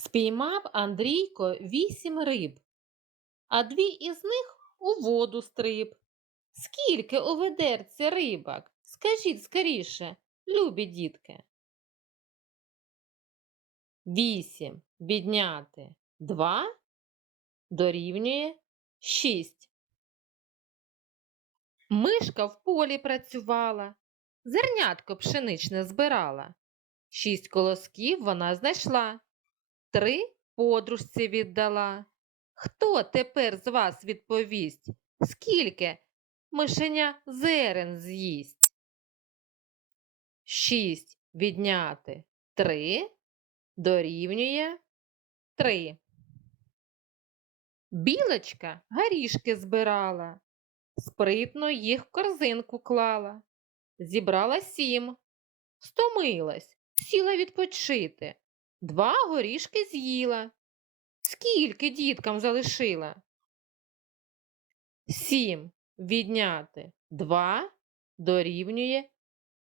Спіймав Андрійко вісім риб, а дві із них у воду стриб. Скільки у ведерці рибок? Скажіть скоріше, любі дітки. Вісім відняти два дорівнює шість. Мишка в полі працювала, зернятко пшеничне збирала. Шість колосків вона знайшла, три подружці віддала. Хто тепер з вас відповість, скільки мишеня зерен з'їсть? Шість відняти три дорівнює три. Білочка горішки збирала, спритно їх в корзинку клала. Зібрала сім, стомилась, сіла відпочити. Два горішки з'їла. Скільки діткам залишила? Сім відняти два дорівнює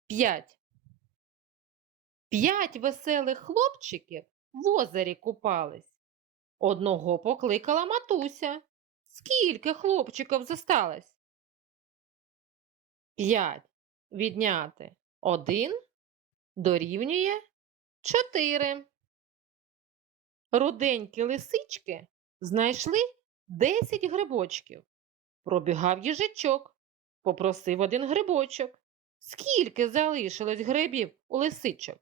п'ять. П'ять веселих хлопчиків в озері купались. Одного покликала матуся. Скільки хлопчиків зосталось? П'ять відняти один дорівнює чотири. Руденькі лисички знайшли десять грибочків. Пробігав їжачок, попросив один грибочок. Скільки залишилось грибів у лисичок?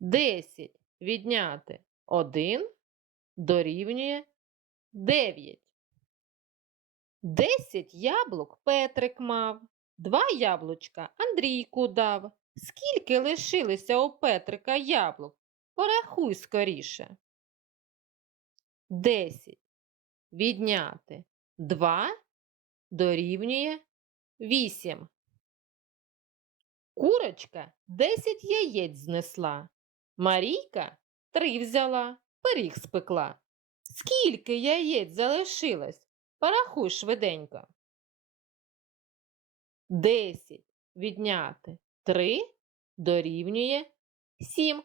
Десять відняти один дорівнює дев'ять. Десять яблук Петрик мав, два яблучка Андрійку дав. Скільки лишилося у Петрика яблук? Порахуй скоріше. Десять відняти два дорівнює вісім. Курочка десять яєць знесла. Марійка три взяла, пиріг спекла. Скільки яєць залишилось? Порахуй швиденько. Десять відняти три дорівнює сім.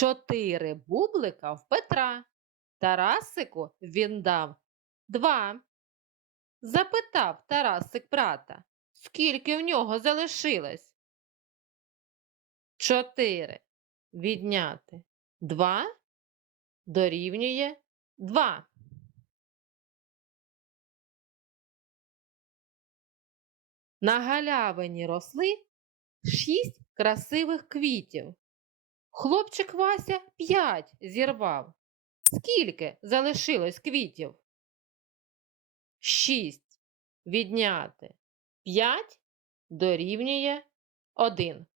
Чотири бублика в Петра. Тарасику він дав два. Запитав Тарасик брата, скільки в нього залишилось? Чотири відняти два дорівнює два. На галявині росли шість красивих квітів. Хлопчик Вася п'ять зірвав. Скільки залишилось квітів? Шість відняти п'ять дорівнює один.